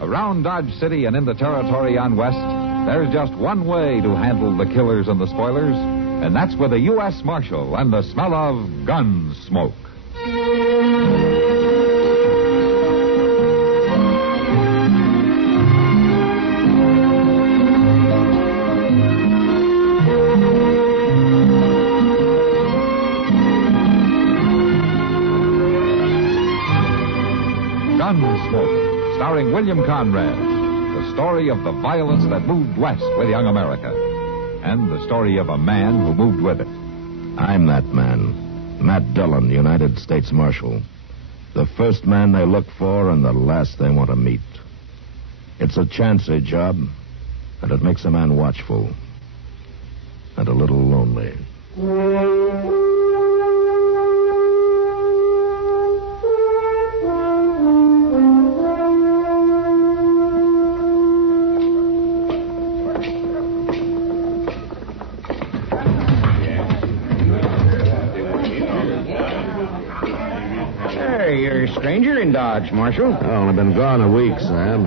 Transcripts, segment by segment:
Around Dodge City and in the territory on West, there's just one way to handle the killers and the spoilers, and that's with a U.S. Marshal and the smell of Gunsmoke. Gunsmoke, starring William Conrad, the story of the violence that moved west with young America, and the story of a man who moved with it. I'm that man, Matt Dillon, United States Marshal. The first man they look for and the last they want to meet. It's a chancy job, and it makes a man watchful and a little lonely. Stranger in Dodge, Marshal. Oh, I've been gone a week, Sam.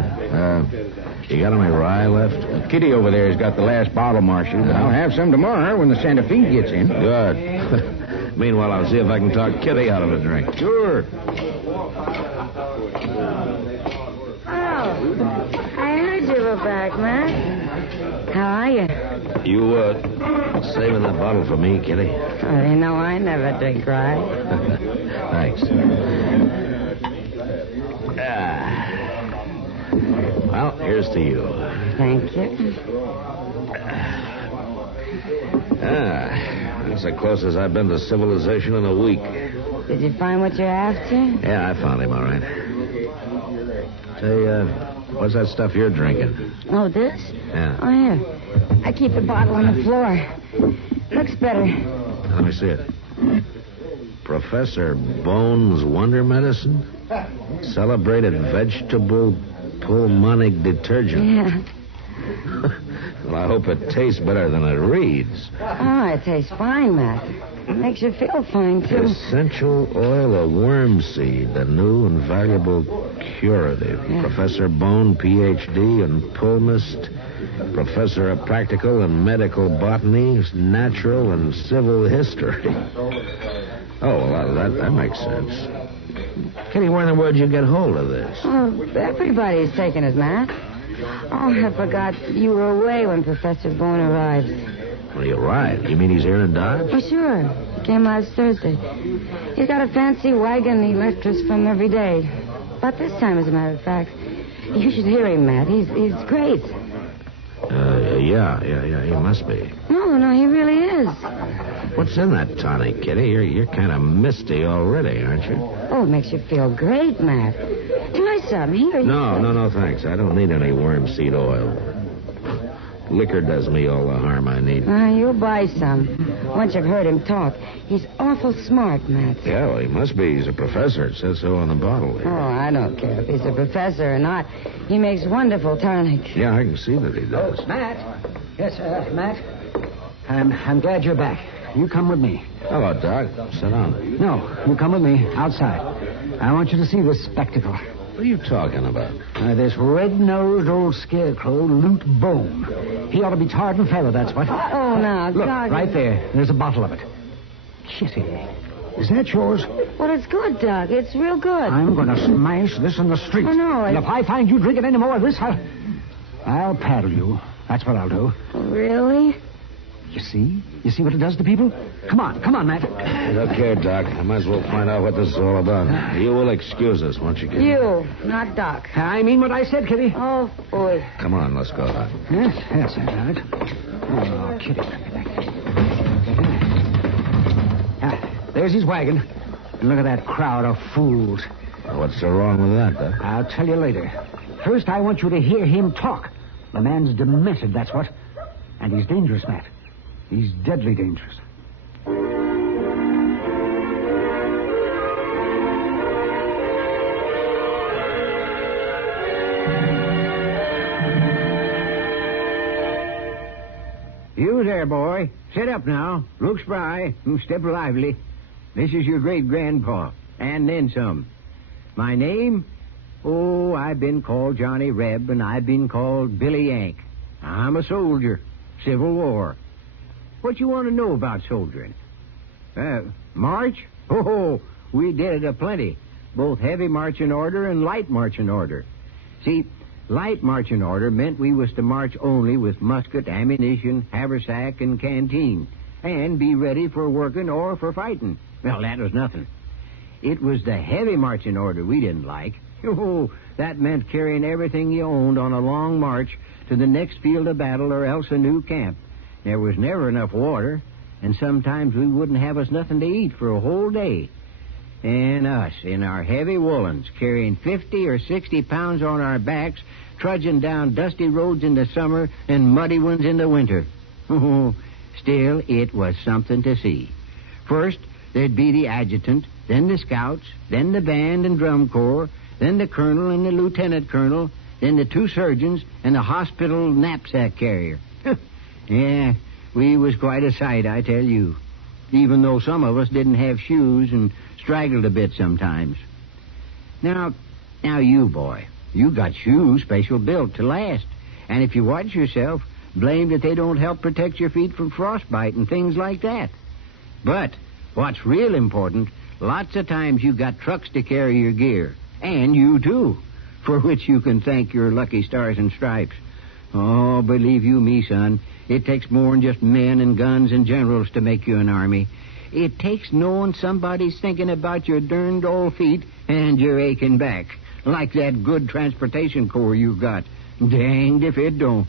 You got any rye left? Kitty over there has got the last bottle, Marshal. But I'll have some tomorrow when the Santa Fe gets in. Good. Meanwhile, I'll see if I can talk Kitty out of a drink. Sure. Oh, I heard you were back, Matt. How are you? You, saving that bottle for me, Kitty? Oh, you know I never drink rye. Thanks. Well, here's to you. Thank you. That's the closest I've been to civilization in a week. Did you find what you're after? Yeah, I found him, all right. Say, what's that stuff you're drinking? Oh, this? Yeah. Oh, here. I keep the bottle on the floor. Looks better. Let me see it. Professor Bone's Wonder Medicine? Celebrated vegetable pulmonic detergent. Yeah. Well, I hope it tastes better than it reads. Oh, it tastes fine, Matt. It makes you feel fine, too. Essential oil of worm seed, a new and valuable curative. Yeah. Professor Bone, Ph.D. and Pulmist, Professor of Practical and Medical Botany, Natural and Civil History. Oh, well, that makes sense. Kitty, where in the world did you get hold of this? Oh, everybody's taking it, Matt. Oh, I forgot you were away when Professor Bone arrived. Well, you're right. You mean he's here in Dodge? Oh, sure. He came last Thursday. He's got a fancy wagon he lifts us from every day. About this time, as a matter of fact. You should hear him, Matt. He's great. Yeah, he must be. No, he really is. What's in that tonic, Kitty? You're kind of misty already, aren't you? Oh, it makes you feel great, Matt. Try some. Here. No, thanks. I don't need any worm seed oil. Liquor does me all the harm I need. You'll buy some. Once you've heard him talk. He's awful smart, Matt. Yeah, well, he must be. He's a professor. It says so on the bottle there. Oh, I don't care if he's a professor or not. He makes wonderful tonic. Yeah, I can see that he does. Oh, Matt. Yes, Matt. I'm glad you're back. You come with me. Hello, Doc. Sit down. No, you come with me outside. I want you to see this spectacle. What are you talking about? This red-nosed old scarecrow, Lute Bone. He ought to be tarred and feathered, that's what. Oh, now, Look, Doc. right there. There's a bottle of it. Kitty, is that yours? Well, it's good, Doc. It's real good. I'm going to smash this in the street. Oh, no, And if I find you drinking any more of this, I'll paddle you. That's what I'll do. Really? You see what it does to people? Come on, Matt. Look here, Doc. I might as well find out what this is all about. You will excuse us, won't you, Kitty? You, not Doc. I mean what I said, Kitty. Oh, boy. Come on, let's go, Doc. Yes, all right. Oh, Kitty. There's his wagon. And look at that crowd of fools. What's so wrong with that, Doc? I'll tell you later. First, I want you to hear him talk. The man's demented, that's what. And he's dangerous, Matt. He's deadly dangerous. You there, boy. Sit up now. Look spry. Step lively. This is your great-grandpa. And then some. My name? Oh, I've been called Johnny Reb, and I've been called Billy Yank. I'm a soldier. Civil War. What you want to know about soldiering? March? Oh, we did it aplenty. Both heavy marching order and light marching order. See, light marching order meant we was to march only with musket, ammunition, haversack, and canteen, and be ready for working or for fighting. Well, that was nothing. It was the heavy marching order we didn't like. Oh, that meant carrying everything you owned on a long march to the next field of battle or else a new camp. There was never enough water, and sometimes we wouldn't have us nothing to eat for a whole day. And us, in our heavy woolens, carrying 50 or 60 pounds on our backs, trudging down dusty roads in the summer and muddy ones in the winter. Oh, still, it was something to see. First, there'd be the adjutant, then the scouts, then the band and drum corps, then the colonel and the lieutenant colonel, then the 2 surgeons and the hospital knapsack carrier. Yeah, we was quite a sight, I tell you. Even though some of us didn't have shoes and straggled a bit sometimes. Now you, boy, you got shoes special built to last. And if you watch yourself, blame that they don't help protect your feet from frostbite and things like that. But what's real important, lots of times you got trucks to carry your gear. And you, too, for which you can thank your lucky stars and stripes. Oh, believe you me, son, it takes more than just men and guns and generals to make you an army. It takes knowing somebody's thinking about your derned old feet and your aching back, like that good transportation corps you got. Danged if it don't.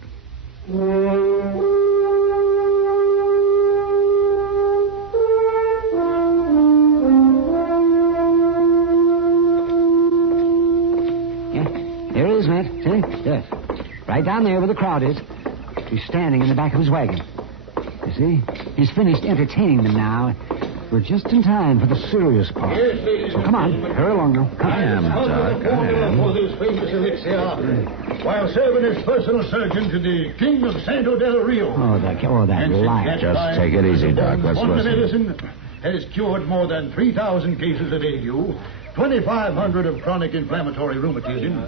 There he is, Matt. See? Yes. Right down there where the crowd is. He's standing in the back of his wagon. You see? He's finished entertaining them now. We're just in time for the serious part. So come on. Hurry along now. Come on. For this famous elixir, while serving as personal surgeon to the King of Santo del Rio. Oh, that light. Just take it easy, Doc. Let's listen. Medicine has cured more than 3,000 cases of ague, 2,500 of chronic inflammatory rheumatism,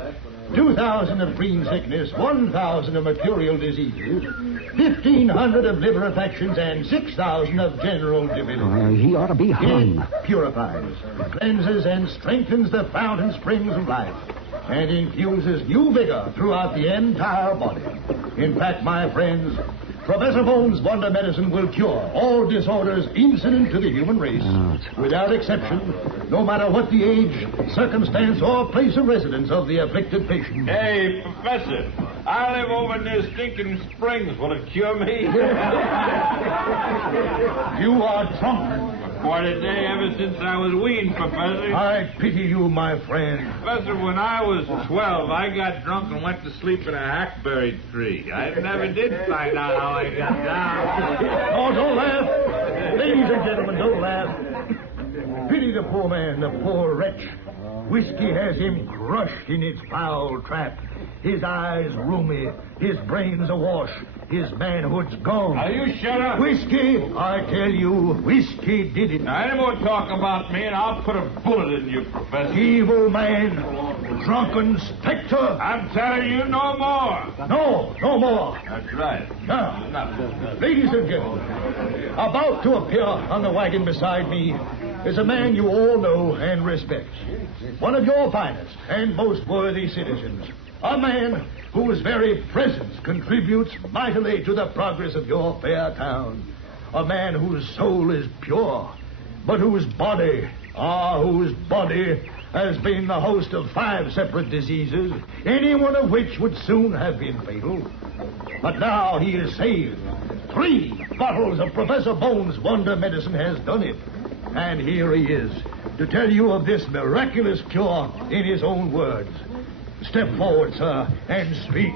2,000 of green sickness, 1,000 of mercurial diseases, 1,500 of liver affections, and 6,000 of general debility. He ought to be hung. It purifies, cleanses, and strengthens the fountain springs of life, and infuses new vigor throughout the entire body. In fact, my friends, Professor Bone's Wonder Medicine will cure all disorders incident to the human race, without exception, no matter what the age, circumstance, or place of residence of the afflicted patient. Hey, Professor, I live over near Stinking Springs. Will it cure me? You are drunk. Quite a day ever since I was weaned, Professor. I pity you, my friend. Professor, when I was 12, I got drunk and went to sleep in a hackberry tree. I never did find out how I got down. Oh, don't laugh. Ladies and gentlemen, don't laugh. Pity the poor man, the poor wretch. Whiskey has him crushed in its foul trap. His eyes rheumy, his brains awash, his manhood's gone. Now, you shut up. Whiskey, I tell you, whiskey did it. Now, any more talk about me, and I'll put a bullet in you, Professor. Evil man, drunken specter. I'm telling you no more. No more. That's right. Now, ladies and gentlemen, about to appear on the wagon beside me is a man you all know and respect. One of your finest and most worthy citizens. A man whose very presence contributes mightily to the progress of your fair town. A man whose soul is pure, but whose body has been the host of 5 separate diseases, any one of which would soon have been fatal. But now he is saved. 3 bottles of Professor Bone's Wonder Medicine has done it. And here he is to tell you of this miraculous cure in his own words. Step forward, sir, and speak.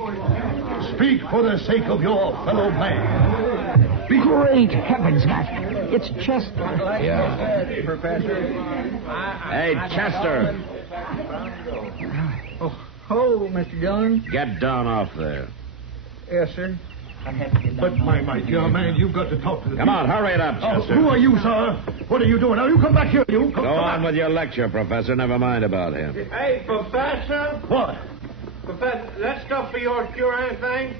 Speak for the sake of your fellow man. Great heavens, Matt. It's Chester. Yeah. Professor. Hey, Chester. Oh, Mr. Dillon. Get down off there. Yes, sir. But, my dear man, you've got to talk to the Come on, hurry it up, Chester. Who are you, sir? What are you doing? Now, you come back here, you. Go on with your lecture, Professor. Never mind about him. Hey, Professor. What? Professor, that stuff for your cure anything?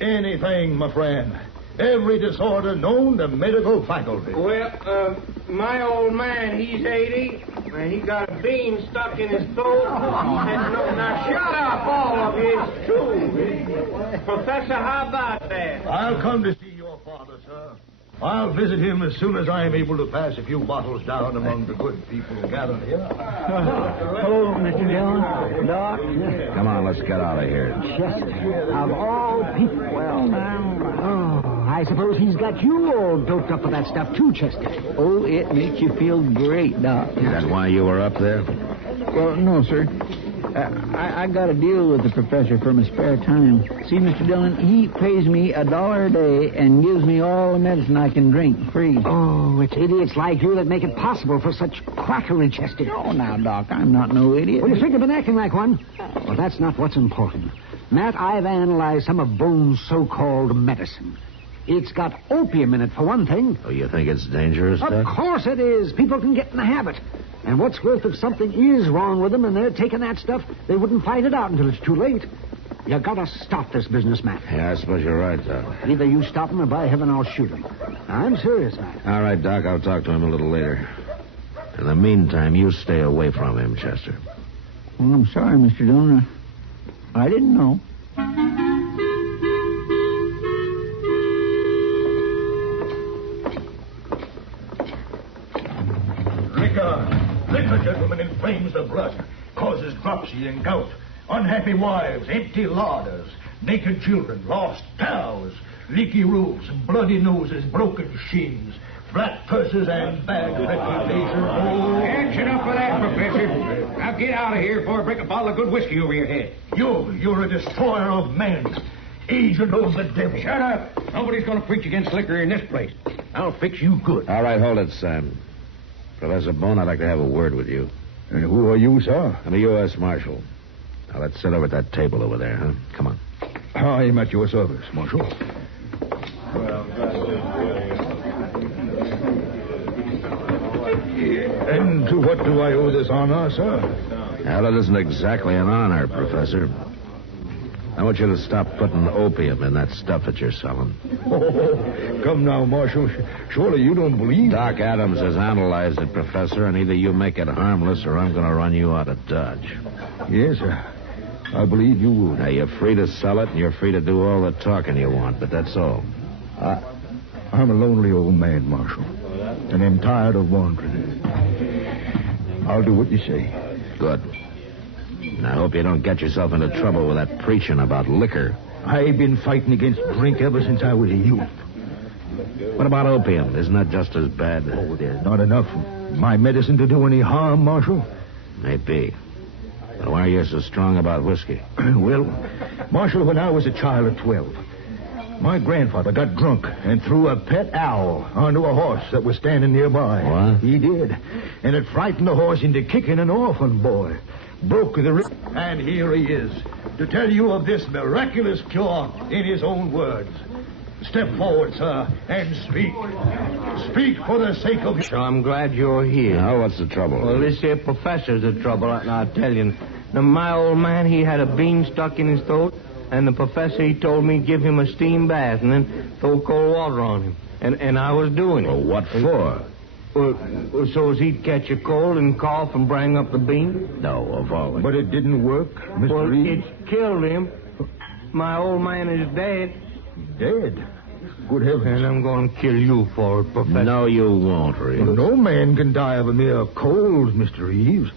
Anything, my friend. Every disorder known to medical faculty. Well, my old man, he's 80, and he got a bean stuck in his throat. Now, shut up, all of you, too. Professor, how about that? I'll come to see your father, sir. I'll visit him as soon as I am able to pass a few bottles down among the good people gathered here. Hello, Mr. Dillon. Doc. Come on, let's get out of here. Chester, of all people. Well, now. Oh, I suppose he's got you all doped up for that stuff, too, Chester. Oh, it makes you feel great, Doc. Is that why you were up there? Well, no, sir. I got to deal with the professor for my spare time. See, Mr. Dillon, he pays me $1 a day and gives me all the medicine I can drink free. Oh, it's idiots like you that make it possible for such quackery, Chester. Oh, now, Doc, I'm not no idiot. Well, you think you've been acting like one? Well, that's not what's important. Matt, I've analyzed some of Bones' so-called medicine. It's got opium in it, for one thing. Oh, you think it's dangerous, Of Doc? course it is. People can get in the habit. And what's worth if something is wrong with them and they're taking that stuff, they wouldn't find it out until it's too late. You gotta stop this business, Matt. Yeah, I suppose you're right, Doc. Either you stop him or by heaven I'll shoot him. I'm serious, Matt. All right, Doc, I'll talk to him a little later. In the meantime, you stay away from him, Chester. Well, I'm sorry, Mr. Dillon. I didn't know. Liquor, gentlemen, inflames the blood, causes dropsy and gout, unhappy wives, empty larders, naked children, lost cows, leaky roofs, bloody noses, broken shins, flat purses, and bad reputation. Oh, That's enough of that, Professor. Now get out of here before I break a bottle of good whiskey over your head. You're a destroyer of men, agent of the devil. Shut up. Nobody's going to preach against liquor in this place. I'll fix you good. All right, hold it, Sam. Professor Bone, I'd like to have a word with you. And who are you, sir? I'm a U.S. Marshal. Now, let's sit over at that table over there, huh? Come on. I am at your service, Marshal. And to what do I owe this honor, sir? Well, it isn't exactly an honor, Professor. I want you to stop putting opium in that stuff that you're selling. Oh, come now, Marshal. Surely you don't believe... Doc Adams has analyzed it, Professor, and either you make it harmless or I'm going to run you out of Dodge. Yes, sir. I believe you would. Now, you're free to sell it and you're free to do all the talking you want, but that's all. I'm a lonely old man, Marshal, and I'm tired of wandering. I'll do what you say. Good. And I hope you don't get yourself into trouble with that preaching about liquor. I've been fighting against drink ever since I was a youth. What about opium? Isn't that just as bad? Oh, there's not enough of my medicine to do any harm, Marshal. Maybe. But why are you so strong about whiskey? Well, Marshal, when I was a child of 12, my grandfather got drunk and threw a pet owl onto a horse that was standing nearby. What? He did. And it frightened the horse into kicking an orphan boy. Broke the rib. And here he is to tell you of this miraculous cure in his own words. Step forward, sir, and speak. Speak for the sake of... So I'm glad you're here. Now, what's the trouble? Well, this here professor's the trouble, and I'll tell you. Now, my old man, he had a bean stuck in his throat, and the professor, he told me give him a steam bath and then throw cold water on him. And I was doing it. Well, what for? Well, so as he'd catch a cold and cough and bring up the bean. No, of all. But it didn't work, Mr. Well, Reeves. it's killed him. My old man is dead. Dead? Good heavens. And I'm going to kill you for it, Professor. No, you won't, Reeves. Well, no man can die of a mere cold, Mr. Reeves.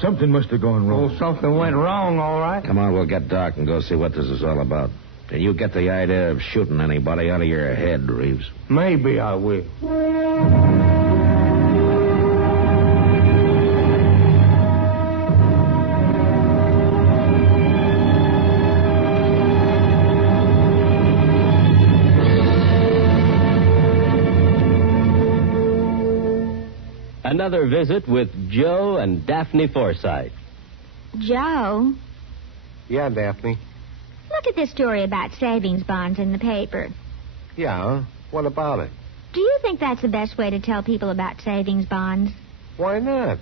Something must have gone wrong. Oh, something went wrong, all right. Come on, we'll get Doc and go see what this is all about. And you get the idea of shooting anybody out of your head, Reeves. Maybe I will. Another visit with Joe and Daphne Forsythe. Joe, Yeah, Daphne. looked at this story about savings bonds in the paper. Yeah, what about it? Do you think that's the best way to tell people about savings bonds? Why not?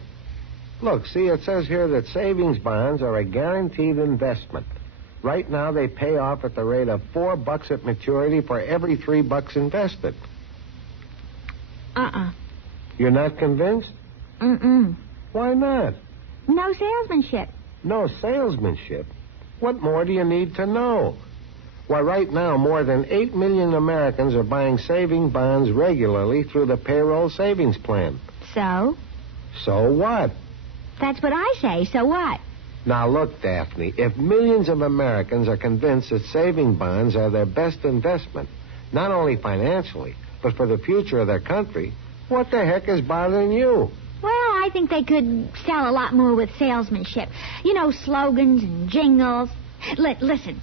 Look, see, it says here that savings bonds are a guaranteed investment. Right now, they pay off at the rate of $4 at maturity for every $3 invested. You're not convinced? Mm-mm. Why not? No salesmanship. No salesmanship? What more do you need to know? Why, right now, more than 8 million Americans are buying saving bonds regularly through the payroll savings plan. So? So what? That's what I say. So what? Now, look, Daphne, if millions of Americans are convinced that saving bonds are their best investment, not only financially, but for the future of their country, what the heck is bothering you? Well, I think they could sell a lot more with salesmanship. You know, slogans and jingles. Listen,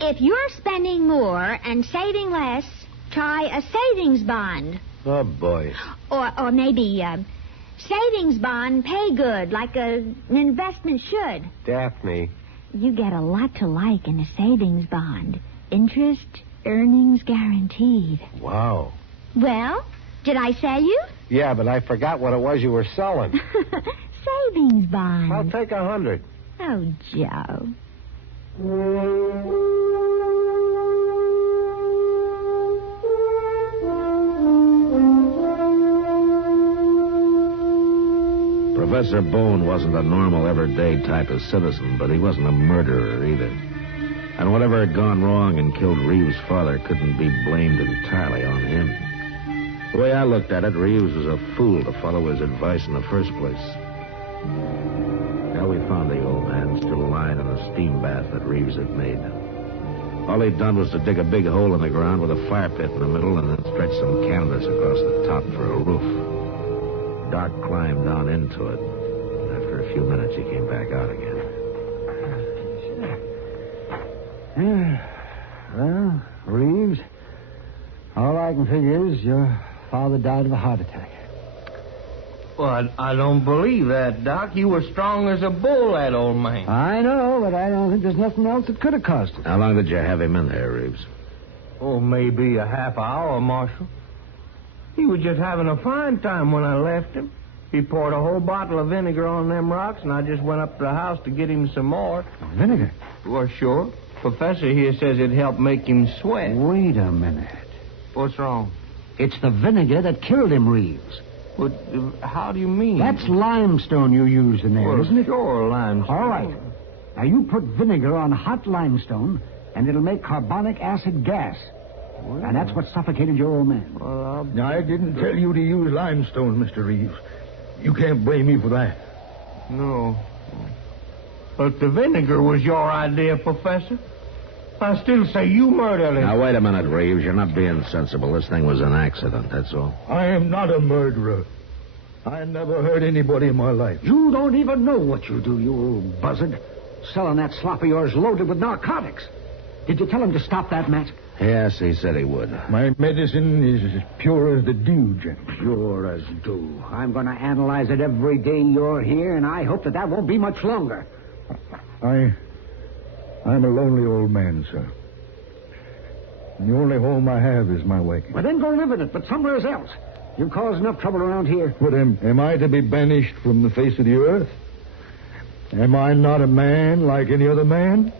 if you're spending more and saving less, try a savings bond. Oh, boy. Or maybe savings bond pay good, like an investment should. Daphne. You get a lot to like in a savings bond. Interest, earnings guaranteed. Wow. Well, did I sell you? Yeah, but I forgot what it was you were selling. Savings bond. I'll take 100. Oh, Joe. Professor Bone wasn't a normal, everyday type of citizen, but he wasn't a murderer either. And whatever had gone wrong and killed Reeves' father couldn't be blamed entirely on him. The way I looked at it, Reeves was a fool to follow his advice in the first place. Now we found the old man still lying in a steam bath that Reeves had made. All he'd done was to dig a big hole in the ground with a fire pit in the middle and then stretch some canvas across the top for a roof. Doc climbed down into it. After a few minutes, he came back out again. Well, Reeves, all I can figure is your father died of a heart attack. Well, I don't believe that, Doc. You were strong as a bull, that old man. I know, but I don't think there's nothing else that could have caused it. How long did you have him in there, Reeves? Oh, maybe a half hour, Marshal. He was just having a fine time when I left him. He poured a whole bottle of vinegar on them rocks, and I just went up to the house to get him some more. Vinegar? Well, sure. Professor here says it helped make him sweat. Wait a minute. What's wrong? It's the vinegar that killed him, Reeves. But how do you mean? That's limestone you used in there, well, isn't it? Sure, limestone. All right. Now, you put vinegar on hot limestone, and it'll make carbonic acid gas. Well, and that's what suffocated your old man. Well, I didn't tell you to use limestone, Mr. Reeves. You can't blame me for that. No. But the vinegar was your idea, Professor. I still say you murdered him. Now, wait a minute, Reeves. You're not being sensible. This thing was an accident, that's all. I am not a murderer. I never hurt anybody in my life. You don't even know what you do, you old buzzard. Selling that slop of yours loaded with narcotics. Did you tell him to stop that, Matt? Yes, he said he would. My medicine is as pure as the dew, James. Pure as dew. I'm going to analyze it every day you're here, and I hope that won't be much longer. I'm a lonely old man, sir. And the only home I have is my wagon. Well, then go live in it, but somewhere else. You've caused enough trouble around here. But am I to be banished from the face of the earth? Am I not a man like any other man?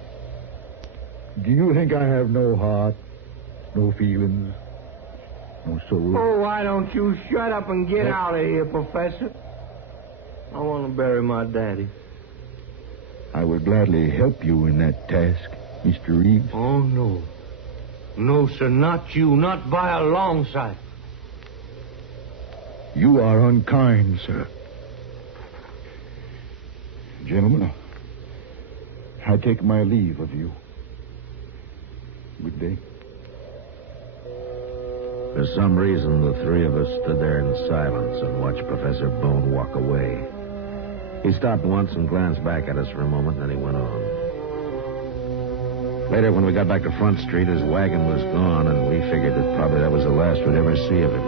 Do you think I have no heart, no feelings, no soul? Oh, why don't you shut up and get out of here, Professor? I want to bury my daddy. I would gladly help you in that task, Mr. Reeves. Oh, no. No, sir, not you. Not by a long sight. You are unkind, sir. Gentlemen, I take my leave of you. Good day. For some reason, the three of us stood there in silence and watched Professor Bone walk away. He stopped once and glanced back at us for a moment, then he went on. Later, when we got back to Front Street, his wagon was gone, and we figured that probably that was the last we'd ever see of him.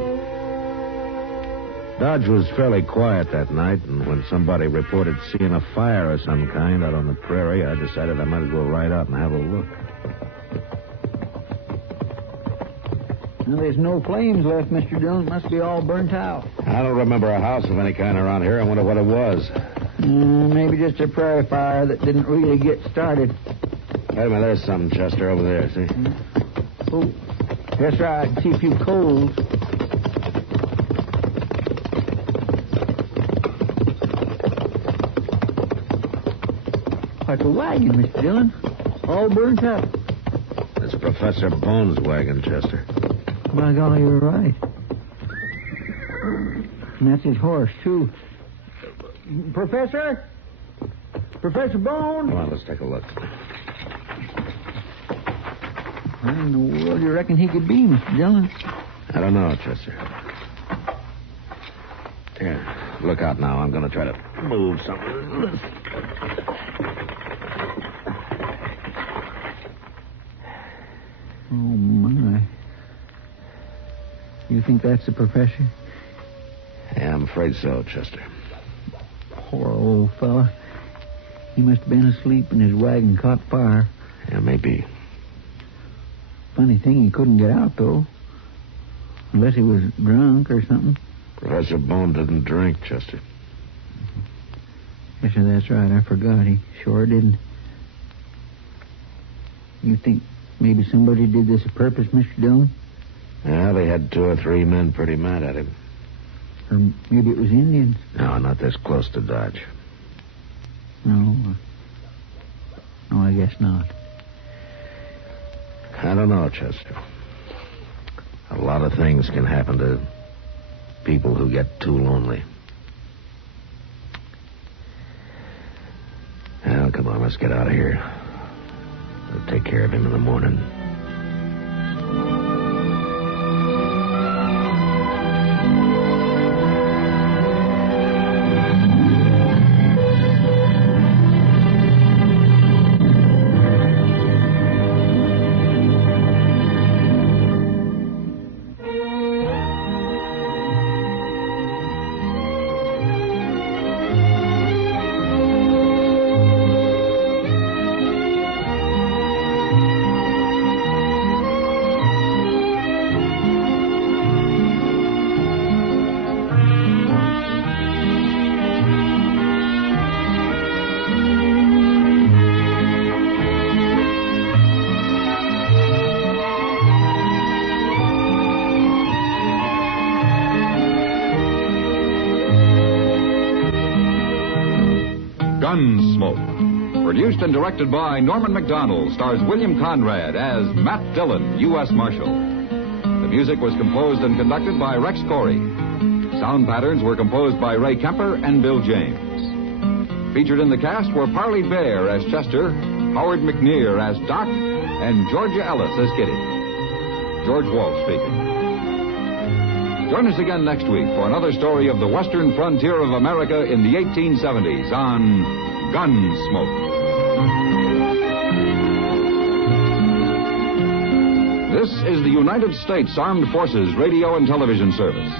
Dodge was fairly quiet that night, and when somebody reported seeing a fire of some kind out on the prairie, I decided I might as well ride out and have a look. Well, there's no flames left, Mr. Dillon. It must be all burnt out. I don't remember a house of any kind around here. I wonder what it was. Maybe just a prairie fire that didn't really get started. Wait a minute, there's something, Chester, over there, see? Oh, that's right. I can see a few coals. Like a wagon, Mr. Dillon. All burnt up. It's Professor Bones' wagon, Chester. By golly, you're right. And that's his horse, too. Professor? Professor Bone? Come on, let's take a look. Where in the world do you reckon he could be, Mr. Dillon? I don't know, Chester. Here, look out now. I'm going to try to move something. Oh, my. You think that's the professor? Yeah, I'm afraid so, Chester. Poor old fella. He must have been asleep and his wagon caught fire. Yeah, maybe. Funny thing, he couldn't get out, though. Unless he was drunk or something. Professor Bone didn't drink, Chester. Yes, sir, that's right. I forgot. He sure didn't. You think maybe somebody did this a purpose, Mr. Dillon? Yeah, they had 2 or 3 men pretty mad at him. Or maybe it was Indians. No, not this close to Dodge. No. No, I guess not. I don't know, Chester. A lot of things can happen to people who get too lonely. Well, come on, let's get out of here. We'll take care of him in the morning. Gunsmoke. Produced and directed by Norman Macdonnell, stars William Conrad as Matt Dillon, U.S. Marshal. The music was composed and conducted by Rex Corey. Sound patterns were composed by Ray Kemper and Bill James. Featured in the cast were Parley Bear as Chester, Howard McNear as Doc, and Georgia Ellis as Kitty. George Walsh speaking. Join us again next week for another story of the western frontier of America in the 1870s on Gunsmoke. This is the United States Armed Forces Radio and Television Service.